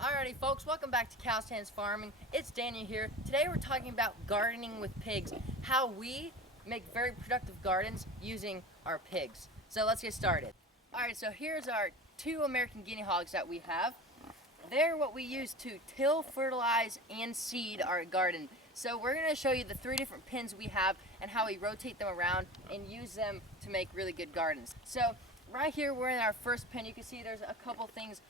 Alrighty folks, welcome back to Cowstands Farming. It's Daniel here. Today we're talking about gardening with pigs, how we make very productive gardens using our pigs. So let's get started. Alright, so here's our two American guinea hogs that we have. They're what we use to till, fertilize, and seed our garden. So we're going to show you the three different pens we have and how we rotate them around and use them to make really good gardens. So right here we're in our first pen. You can see there's a couple things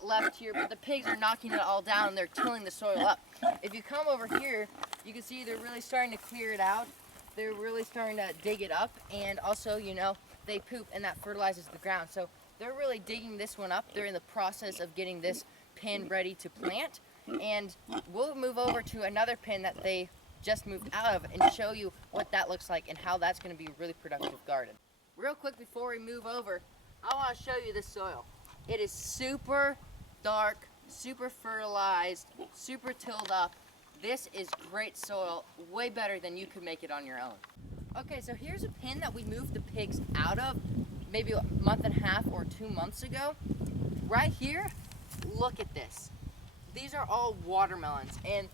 left here, but the pigs are knocking it all down. They're tilling the soil up. If you come over here, you can see they're really starting to clear it out. They're really starting to dig it up, and also, you know, they poop and that fertilizes the ground. So they're really digging this one up. They're in the process of getting this pen ready to plant, and we'll move over to another pen that they just moved out of and show you what that looks like and how that's going to be a really productive garden. Real quick before we move over, I want to show you this soil. It is super dark, super fertilized, super tilled up. This is great soil, way better than you could make it on your own. Okay, so here's a pen that we moved the pigs out of maybe a month and a half or 2 months ago. Right here, look at this. These are all watermelons, and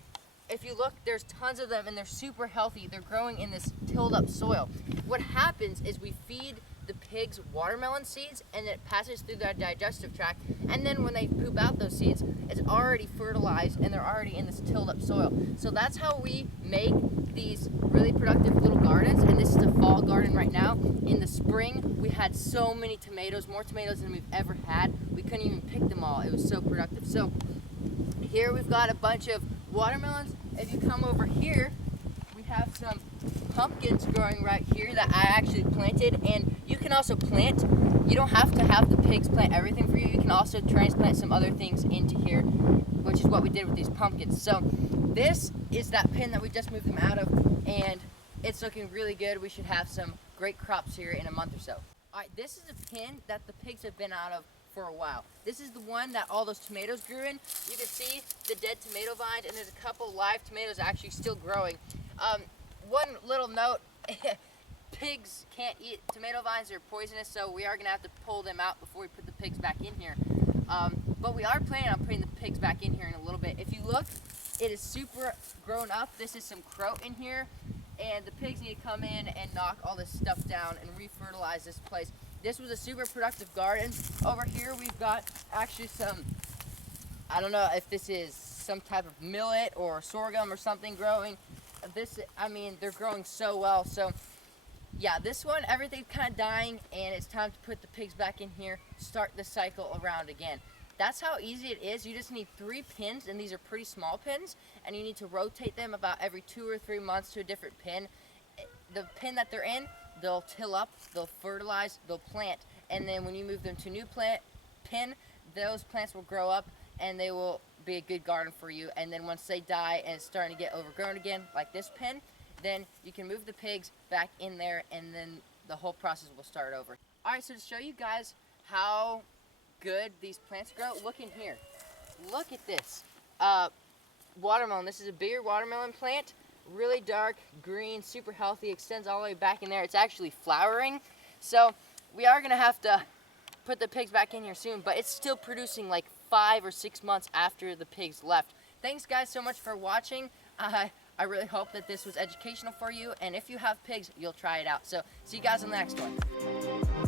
if you look, there's tons of them and they're super healthy. They're growing in this tilled up soil. What happens is we feed the pigs watermelon seeds and it passes through their digestive tract, and then when they poop out those seeds, it's already fertilized and they're already in this tilled up soil. So that's how we make these really productive little gardens, and this is a fall garden right now. In the spring, we had so many tomatoes, more tomatoes than we've ever had. We couldn't even pick them all. It was so productive. So here we've got a bunch of watermelons. If you come over here, we have some pumpkins growing right here that I actually planted, and you can also plant. You don't have to have the pigs plant everything for you. You can also transplant some other things into here, which is what we did with these pumpkins. So this is that pen that we just moved them out of, and it's looking really good. We should have some great crops here in a month or so. All right, this is a pen that the pigs have been out of for a while. This is the one that all those tomatoes grew in. You can see the dead tomato vines, and there's a couple live tomatoes actually still growing. One little note, pigs can't eat tomato vines, they're poisonous, so we are gonna have to pull them out before we put the pigs back in here. But we are planning on putting the pigs back in here in a little bit. If you look, it is super grown up. This is some croat in here, and the pigs need to come in and knock all this stuff down and re-fertilize this place. This was a super productive garden. Over here we've got actually some, I don't know if this is some type of millet or sorghum or something growing. This, I mean, they're growing so well. So yeah, this one, everything's kind of dying, and it's time to put the pigs back in here, start the cycle around again. That's how easy it is. You just need 3 pins, and these are pretty small pins, and you need to rotate them about every 2 or 3 months to a different pin. The pin that they're in, they'll till up, they'll fertilize, they'll plant, and then when you move them to a new pin, those plants will grow up and they will be a good garden for you. And then once they die and it's starting to get overgrown again, like this pin, then you can move the pigs back in there, and then the whole process will start over. All right, so to show you guys how good these plants grow, look in here. Look at this watermelon. This is a bigger watermelon plant, really dark green, super healthy, extends all the way back in there. It's actually flowering. So we are gonna have to put the pigs back in here soon, but it's still producing like 5 or 6 months after the pigs left. Thanks guys so much for watching. I really hope that this was educational for you, and if you have pigs, you'll try it out. So see you guys on the next one.